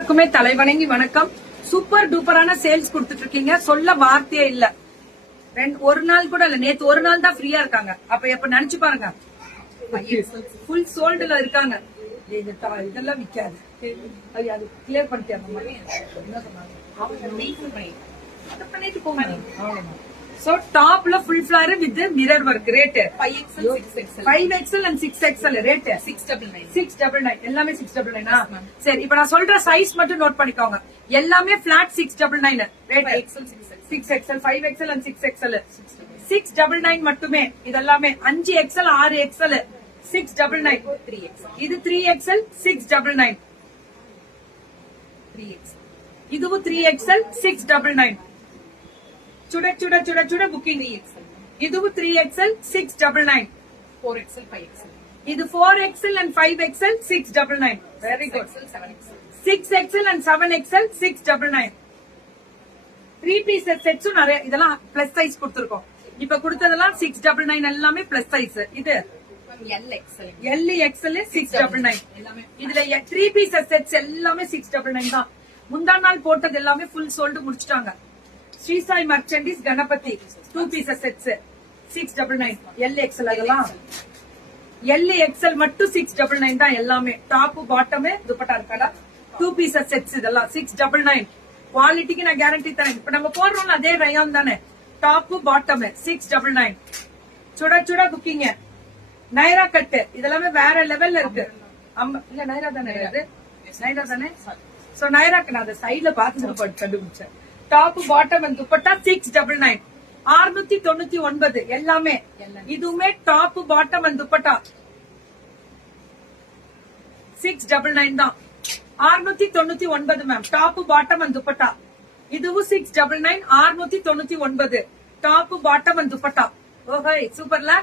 தலைவணங்கி வணக்கம். Super டூப்பரான sales கொடுத்துட்டு இருக்கீங்க, சொல்ல வார்த்தையே இல்ல. ஒரு நாள் கூட இல்ல, நேத்து ஒரு நாள் தான் ஃப்ரீயா இருக்காங்க. அப்ப எப்ப நினைச்சு பாருங்க, ஃபுல் சோல்டுல இருக்காங்க. இதெல்லாம் விக்காது, அது கிளியர் பண்ணிட்டு So top la full flower with mirror work rate 5XL 6XL and 6XL rate 699 எல்லாமே 699 சரி. இப்ப நான் சொல்ற சைஸ் மட்டும் நோட் பண்ணிக்கோங்க. எல்லாமே flat 699 rate 6XL 5XL and 6XL 699 மட்டுமே. இதெல்லாமே 5XL 6XL 699 3XL இது 3XL 699 3XL இதுவும் 3XL 699 சுட சுட சுட சுட புக்கிங். இதுவும் 3XL 699 4XL 5XL இது 4XL and 5XL 699 very good 6XL and 7XL 699 3 piece செட்ஸும் நிறைய. இதெல்லாம் பிளஸ் சைஸ் கொடுத்திருக்கோம். இப்ப கொடுத்ததெல்லாம் 699 எல்லாமே பிளஸ் சைஸ். இது LXL 699 இதுல 3 பீஸ் செட்ஸ் எல்லாமே 699 தான். முந்தா நாள் போட்டது எல்லாமே ஃபுல் சோல்டு முடிச்சிட்டாங்க. Sri Sai merchandise Ganapathi 2 pieces sets 699 LXL அதெல்லாம் LXL மட்டும் 699 தான் எல்லாமே. டாப் பாட்டம் துப்பட்டா இருக்கடா 2 பீசஸ் செட்ஸ் இதெல்லாம் 699. குவாலிட்டிக்கு நான் கேரண்டி தரேன். இப்ப நம்ம போடுறோம் அதே ரயான் தானே. டாப் பாட்டம் 699 சுட சுட புக்கிங்க. நைரா கட்டு இதெல்லாமே வேற லெவல்ல இருக்கு. இல்ல நைரா தானே, நைரா தானே. சோ நைராக்கு நான் அந்த சைட்ல பாத்து கண்டுபிடிச்சேன். டாப் பாட்டம் அண்ட் துப்பட்டா 699 699 எல்லாமே. இதுவுமே டாப் பாட்டம் அண்ட் துப்பட்டா 699 தான். 699 ma'am top bottom and dupatta. இதுவும் 699 699 டாப் பாட்டம் அண்ட் துப்பட்டா. ஓஹே சூப்பர்ல.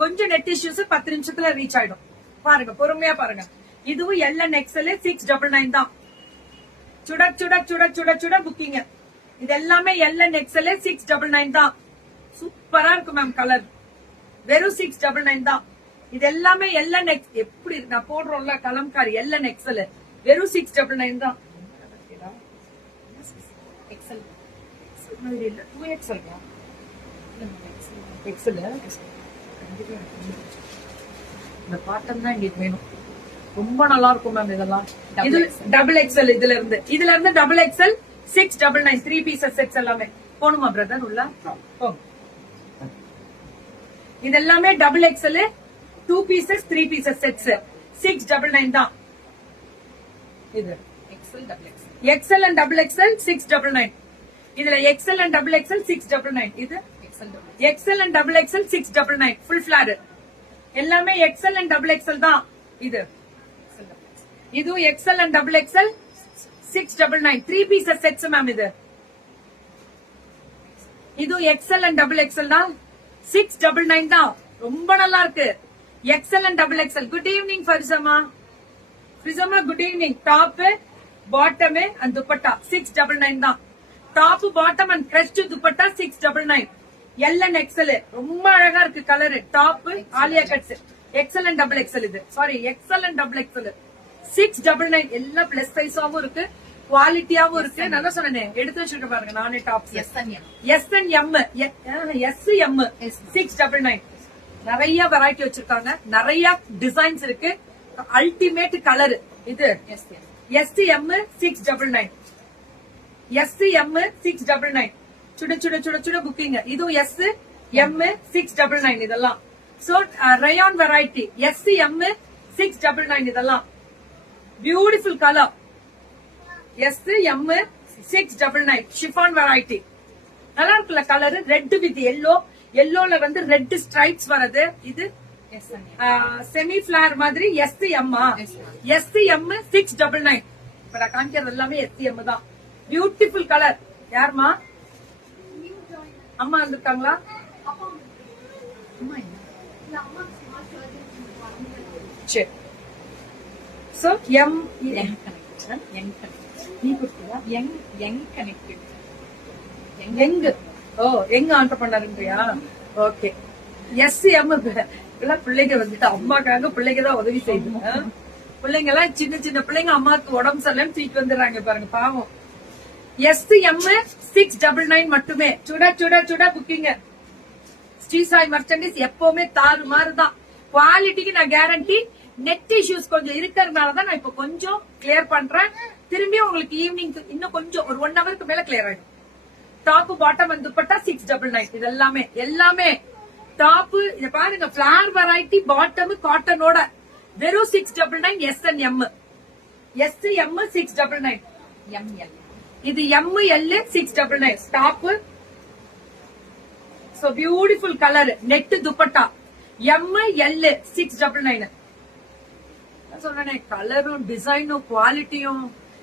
கொஞ்சம் நெட் இஷ்யூஸ் 10 நிமிஷத்துல ரீச் ஆயிடும். பாருங்க பொறுமையா பாருங்க. இதுவும் LXL 699 தான். சுட சுட சுட சுட சுட புக்கிங்க. இது எல்லாமே LXL 699 தான். சூப்பரா இருக்கு மேம் கலர். வெறும் 699 தான். இது எல்லாமே LX எப்படி நான் போடுறோம்ல கலம்காரி LXL வெறும் 699 தான். XL 2XL XL இந்த பாட்டம் தான் எங்களுக்கு வேணும். ரொம்ப நல்லா இருக்கும் மேம். இதெல்லாம் இது XXL இதுல இருந்து XXL 699 3 பீசஸ் செட்ஸ் எல்லாமே போணுமா பிரதர் உள்ள. இது எல்லாமே XXL 2 பீசஸ் 3 பீசஸ் செட்ஸ் 699 தான். இது XL and XXL 699 இதுல XL and XXL 699 இது XL and XXL 699 full flower எல்லாமே XL and XXL தான். இது XL and XXL 699 3 pieces sets ma'am. இது XL and XXL தான் 699 தான். ரொம்ப நல்லா இருக்கு. XL and XXL. Good evening Farisma. Farisma good evening. Top bottom and dupatta 699 தான். Top bottom and crushed dupatta 699 L and XL. ரொம்ப அழகா இருக்கு colour. Top Alia cuts XL and XXL இது சாரி XL and XXL 699 எல்லாம் பிளஸ் சைஸாவும் இருக்கு குவாலிட்டியாவும் இருக்கு. நல்லா சொன்னேன் எடுத்து வச்சிருக்க பாருங்க. நானே டாப் SM 699 நிறைய வெரைட்டி வச்சிருக்காங்க. நிறைய டிசைன்ஸ் இருக்கு. Ultimate colour. இது SM 699 SM 699 சுட சுட சுட சுட புக்கிங்க. இதுவும் SM 699 இதெல்லாம். சோ ரயான் வெரைட்டி SM 699 இதெல்லாம் beautiful colour. SM 699 chiffon variety நல்லா இருக்குல்ல கலர். Red with yellow. எல்லோல வந்து ரெட் ஸ்ட்ரைப்ஸ் வருது. இது செமி பிளார் மாதிரி SM SM 699. இப்ப நான் காமிக்கிறது எல்லாமே SM தான். Beautiful colour. யாருமா அம்மா இருந்திருக்காங்களா? சரி. சோ எங்க ஆண்டர்பிரனர்ன்றியா? ஓகே. SM பிள்ளைங்க வந்துட்டு அம்மாக்காக பிள்ளைங்க தான் உதவி செய்யுது. பிள்ளைங்க எல்லாம் சின்ன சின்ன பிள்ளைங்க அம்மாவுக்கு உடம்பு சரியில்லைன்னு தூக்கிட்டு வந்துடுறாங்க பாருங்க பாவம். எஸ் எம் 699 மட்டுமே. சுட சுட சுட புக்கிங்க. ஸ்ரீ சாய் மர்ச்சன்டைஸ் எப்பவுமே தாறுமாறுதான். குவாலிட்டிக்கு நான் கேரண்டி. நெட் இஷ்யூஸ் கொஞ்சம் இருக்கிறதுனாலதான் நான் இப்ப கொஞ்சம் கிளியர் பண்றேன். திரும்பி உங்களுக்கு ஈவினிங் இன்னும் கொஞ்சம் ஒரு 1 ஹவருக்கு மேல கிளியர் ஆயிடும். டாப் பாட்டம் வந்து துப்பட்டா 699. இது எல்லாமே டாப். இத பாருங்க, பிளார் வெரைட்டி பாட்டம் காட்டனோட வெறும் 699. S and M. S M 699. ML. இது M L 699 top. So beautiful colour. Net dupatta M L 699. சொன்னேன், கலரும் டிசைனும் குவாலிட்டியும்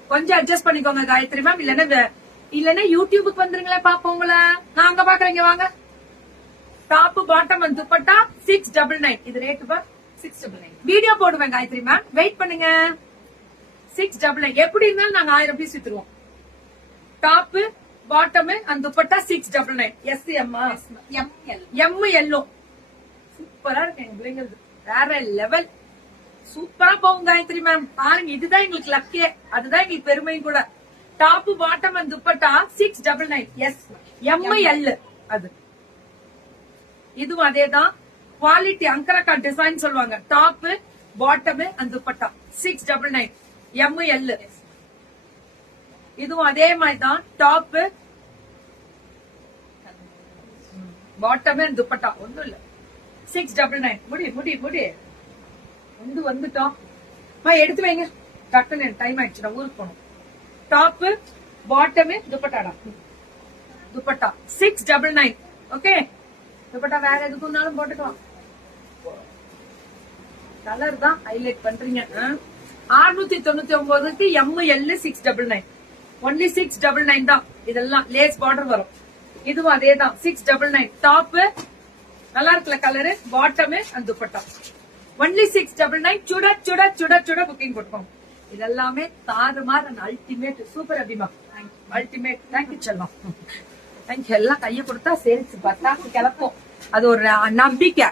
கொஞ்சம் அட்ஜஸ்ட் பண்ணிக்கோங்க காயத்ரி மேம். இல்லன்னா யூடியூபுக்கு வந்துருங்களேன் பாப்போங்கள. நான் அங்க பாக்குறேங்க வாங்க. டாப் பாட்டம் வந்து துப்பட்டா 699. இது ரேட் 699. வீடியோ போடுவேன் காயத்ரி மேம், வெயிட் பண்ணுங்க. 699 எப்படி இருந்தாலும் நாங்க 1000 பீஸ் வித்துருவோம். டாப் பாட்டம் அந்த dupatta 699. S M ML. M எல்லோ சூப்பரா இருக்கு எங்க பிள்ளைங்களுக்கு. வேற லெவல் சூப்பரா போகும் காயத்ரி மேம். பாருங்க, இதுதான் எங்களுக்கு லக்கே, அதுதான் எங்களுக்கு பெருமையும் கூட. Top bottom and dupatta 699. S M L. அது இதுவும் அதேதான் குவாலிட்டி. அங்கரக்கா டிசைன் சொல்லுவாங்க. Top bottom and dupatta 699. M L. இதுவும் அதே மாதிரி தான். டாப் பாட்டம் அண்ட் துப்பட்டா ஒண்ணும் இல்ல 699. முடி வந்துட்டோம். எடுத்து வைங்க டக்குன்னு. டைம் ஆயிடுச்சு, நான் ஊருக்கு போகணும். டாப் பாட்டம் துப்பட்டாடா. துப்பட்டா 699. ஓகே, துப்பட்டா வேற எதுக்குனாலும் போட்டுக்கலாம். கலர் தான் ஹைலைட் பண்றீங்க. 699க்கு எம் எல் 699. ஒன்லி 699 தான். இதெல்லாம் லேஸ் பார்டர் வரும். இதுவும் அதே தான் 699. டாப் நல்லா இருக்குல்ல colour. Bottom and dupatta only 699. சுட சுட சுட சுட புக்கிங் கொடுப்போம். இதெல்லாமே தாறுமாறு and ultimate. Super Abhima, ultimate. Thank you செல்லம், தேங்க்யூ. எல்லாம் கையை கொடுத்தா சேல்ஸ் பத்தாக்கு கிளப்போம். அது ஒரு நம்பிக்கை.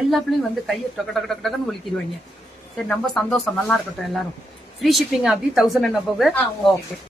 எல்லா பிள்ளையும் வந்து கையை டொக்க டொக்க டொக்க டொக்கன்னு ஒலிக்கிடுவாங்க. சரி, நம்ம சந்தோஷம். நல்லா இருக்கட்டும் எல்லாரும். ஃப்ரீ ஷிப்பிங் அப்படி 1000 and above. ஓகே.